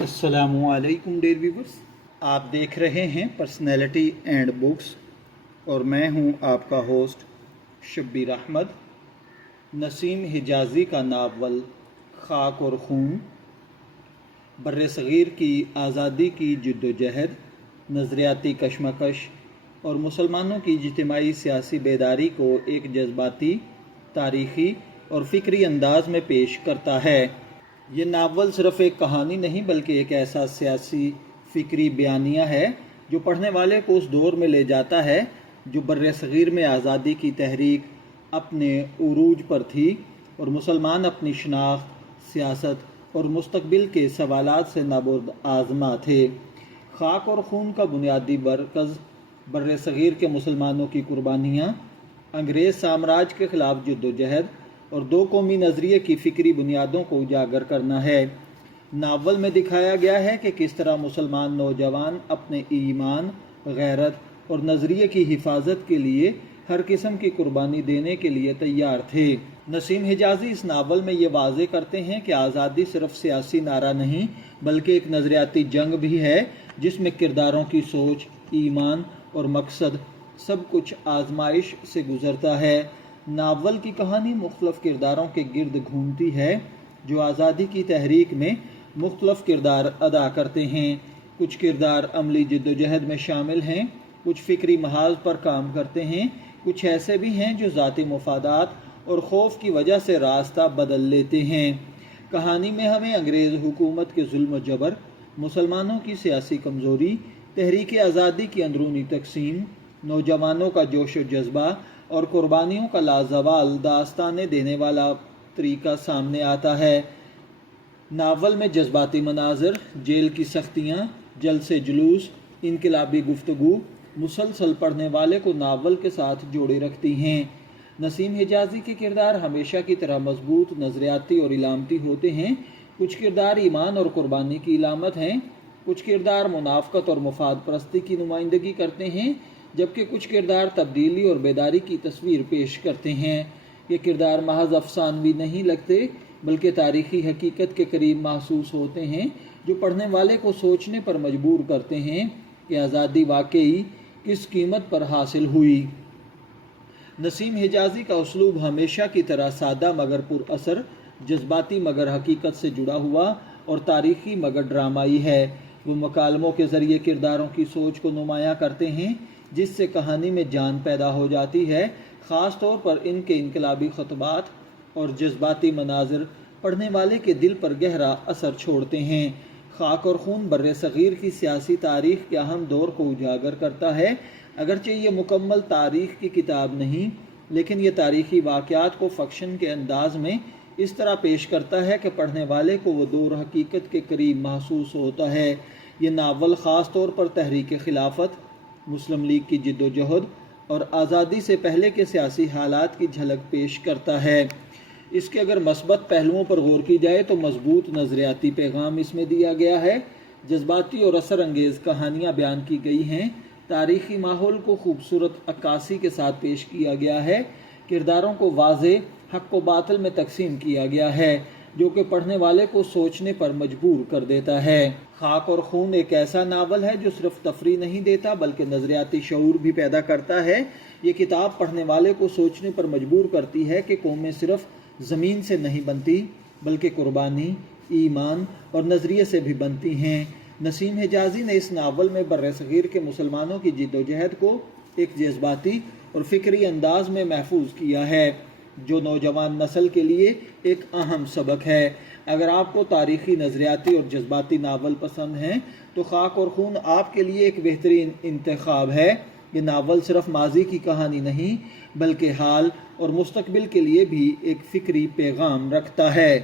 السلام علیکم dear viewers, آپ دیکھ رہے ہیں پرسنالٹی اینڈ بکس اور میں ہوں آپ کا ہوسٹ شبیر احمد۔ نسیم حجازی کا ناول خاک اور خون بر صغیر کی آزادی کی جد و جہد، نظریاتی کشمکش اور مسلمانوں کی اجتماعی سیاسی بیداری کو ایک جذباتی، تاریخی اور فکری انداز میں پیش کرتا ہے۔ یہ ناول صرف ایک کہانی نہیں بلکہ ایک ایسا سیاسی فکری بیانیہ ہے جو پڑھنے والے کو اس دور میں لے جاتا ہے جو بر صغیر میں آزادی کی تحریک اپنے عروج پر تھی اور مسلمان اپنی شناخت، سیاست اور مستقبل کے سوالات سے نابرد آزما تھے۔ خاک اور خون کا بنیادی مرکز بر صغیر کے مسلمانوں کی قربانیاں، انگریز سامراج کے خلاف جد و جہد اور دو قومی نظریے کی فکری بنیادوں کو اجاگر کرنا ہے۔ ناول میں دکھایا گیا ہے کہ کس طرح مسلمان نوجوان اپنے ایمان، غیرت اور نظریے کی حفاظت کے لیے ہر قسم کی قربانی دینے کے لیے تیار تھے۔ نسیم حجازی اس ناول میں یہ واضح کرتے ہیں کہ آزادی صرف سیاسی نعرہ نہیں بلکہ ایک نظریاتی جنگ بھی ہے جس میں کرداروں کی سوچ، ایمان اور مقصد سب کچھ آزمائش سے گزرتا ہے۔ ناول کی کہانی مختلف کرداروں کے گرد گھومتی ہے جو آزادی کی تحریک میں مختلف کردار ادا کرتے ہیں۔ کچھ کردار عملی جد و جہد میں شامل ہیں، کچھ فکری محاذ پر کام کرتے ہیں، کچھ ایسے بھی ہیں جو ذاتی مفادات اور خوف کی وجہ سے راستہ بدل لیتے ہیں۔ کہانی میں ہمیں انگریز حکومت کے ظلم و جبر، مسلمانوں کی سیاسی کمزوری، تحریک آزادی کی اندرونی تقسیم، نوجوانوں کا جوش و جذبہ اور قربانیوں کا لازوال داستانیں دینے والا طریقہ سامنے آتا ہے۔ ناول میں جذباتی مناظر، جیل کی سختیاں، جلسے جلوس، انقلابی گفتگو مسلسل پڑھنے والے کو ناول کے ساتھ جوڑے رکھتی ہیں۔ نسیم حجازی کے کردار ہمیشہ کی طرح مضبوط، نظریاتی اور علامتی ہوتے ہیں۔ کچھ کردار ایمان اور قربانی کی علامت ہیں، کچھ کردار منافقت اور مفاد پرستی کی نمائندگی کرتے ہیں، جبکہ کچھ کردار تبدیلی اور بیداری کی تصویر پیش کرتے ہیں۔ یہ کردار محض افسانوی نہیں لگتے بلکہ تاریخی حقیقت کے قریب محسوس ہوتے ہیں جو پڑھنے والے کو سوچنے پر مجبور کرتے ہیں کہ آزادی واقعی کس قیمت پر حاصل ہوئی۔ نسیم حجازی کا اسلوب ہمیشہ کی طرح سادہ مگر پر اثر، جذباتی مگر حقیقت سے جڑا ہوا اور تاریخی مگر ڈرامائی ہے۔ وہ مکالموں کے ذریعے کرداروں کی سوچ کو نمایاں کرتے ہیں جس سے کہانی میں جان پیدا ہو جاتی ہے۔ خاص طور پر ان کے انقلابی خطبات اور جذباتی مناظر پڑھنے والے کے دل پر گہرا اثر چھوڑتے ہیں۔ خاک اور خون بر صغیر کی سیاسی تاریخ کے اہم دور کو اجاگر کرتا ہے۔ اگرچہ یہ مکمل تاریخ کی کتاب نہیں لیکن یہ تاریخی واقعات کو فکشن کے انداز میں اس طرح پیش کرتا ہے کہ پڑھنے والے کو وہ دور حقیقت کے قریب محسوس ہوتا ہے۔ یہ ناول خاص طور پر تحریک خلافت، مسلم لیگ کی جد و جہد اور آزادی سے پہلے کے سیاسی حالات کی جھلک پیش کرتا ہے۔ اس کے اگر مثبت پہلوؤں پر غور کی جائے تو مضبوط نظریاتی پیغام اس میں دیا گیا ہے، جذباتی اور اثر انگیز کہانیاں بیان کی گئی ہیں، تاریخی ماحول کو خوبصورت عکاسی کے ساتھ پیش کیا گیا ہے، کرداروں کو واضح حق و باطل میں تقسیم کیا گیا ہے جو کہ پڑھنے والے کو سوچنے پر مجبور کر دیتا ہے۔ خاک اور خون ایک ایسا ناول ہے جو صرف تفریح نہیں دیتا بلکہ نظریاتی شعور بھی پیدا کرتا ہے۔ یہ کتاب پڑھنے والے کو سوچنے پر مجبور کرتی ہے کہ قومیں صرف زمین سے نہیں بنتی بلکہ قربانی، ایمان اور نظریے سے بھی بنتی ہیں۔ نسیم حجازی نے اس ناول میں بر صغیر کے مسلمانوں کی جد و جہد کو ایک جذباتی اور فکری انداز میں محفوظ کیا ہے جو نوجوان نسل کے لیے ایک اہم سبق ہے۔ اگر آپ کو تاریخی، نظریاتی اور جذباتی ناول پسند ہیں تو خاک اور خون آپ کے لیے ایک بہترین انتخاب ہے۔ یہ ناول صرف ماضی کی کہانی نہیں بلکہ حال اور مستقبل کے لیے بھی ایک فکری پیغام رکھتا ہے۔